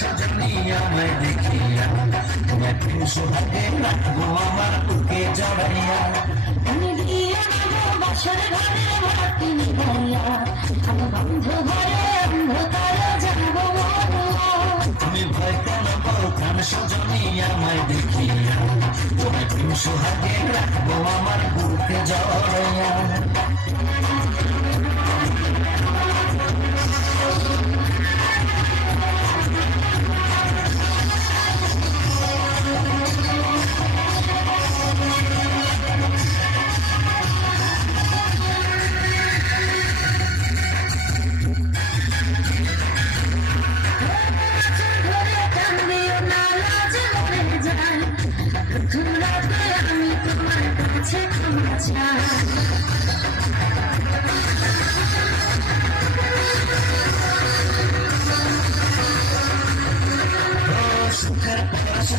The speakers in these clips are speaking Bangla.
সজনী আমায় দেখিয়া। তোমার প্রেম সোহাগে রাখব সোহাগে রাখব আমার বুকে জড়াইয়া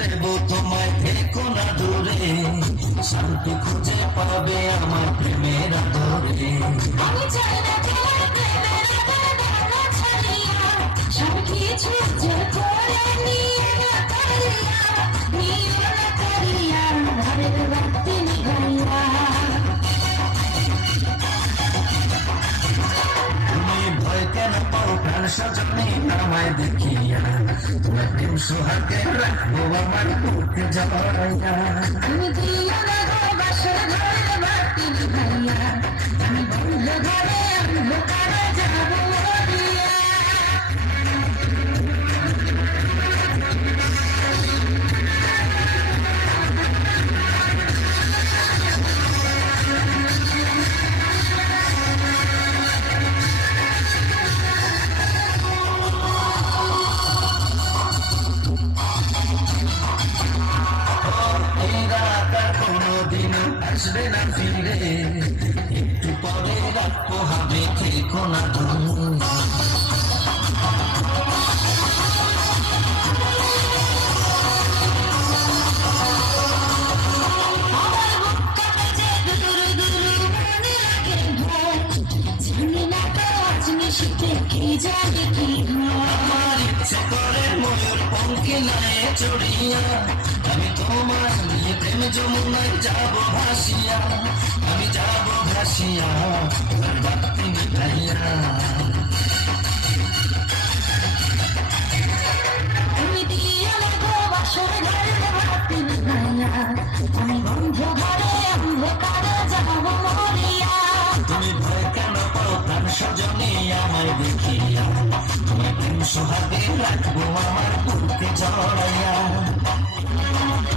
দেব তোমায় থেকো না দূরে শান্তি খুঁজে পাবে আমার প্রেমের আদরে সজনী আমায় দেখিয়া তোমার সোহাগে রাখব আসবে না ফিরে। একটু পরে রাখব হবে থেকো না আমার ইচ্ছে করে ময়ূর পঙ্কে নাই চড়িয়া তোমার নিয়ে প্রেম যমুনায় যাব ভাসিয়া আমি যাব ভাসিয়া তোমার বাতি মিটাইয়া আমি বন্ধ ঘরে অন্ধকারে দেখিয়া। তোমার প্রেম সোহাগে রাখব আমার বুকে জড়াইয়া।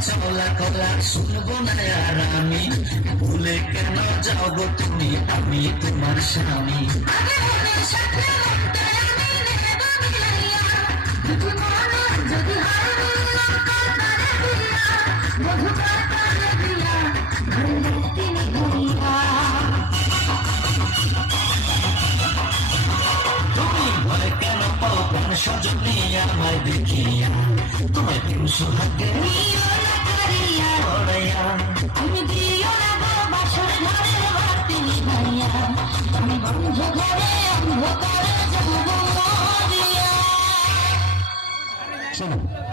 চলা কলা শুনব না আর আমি। ভুলে কেন গো তুমি? আমি তোমার স্বামী। সজনী আমায় দেখিয়া। তোমায় প্রেম সোহাগে নিয়ে? নিভাইয়া তুমি দিও না গো বাসর ঘরের বাতি নিভাইয়া আমি বন্ধ ঘরে অন্ধকারে যাব মরিয়া। শোনো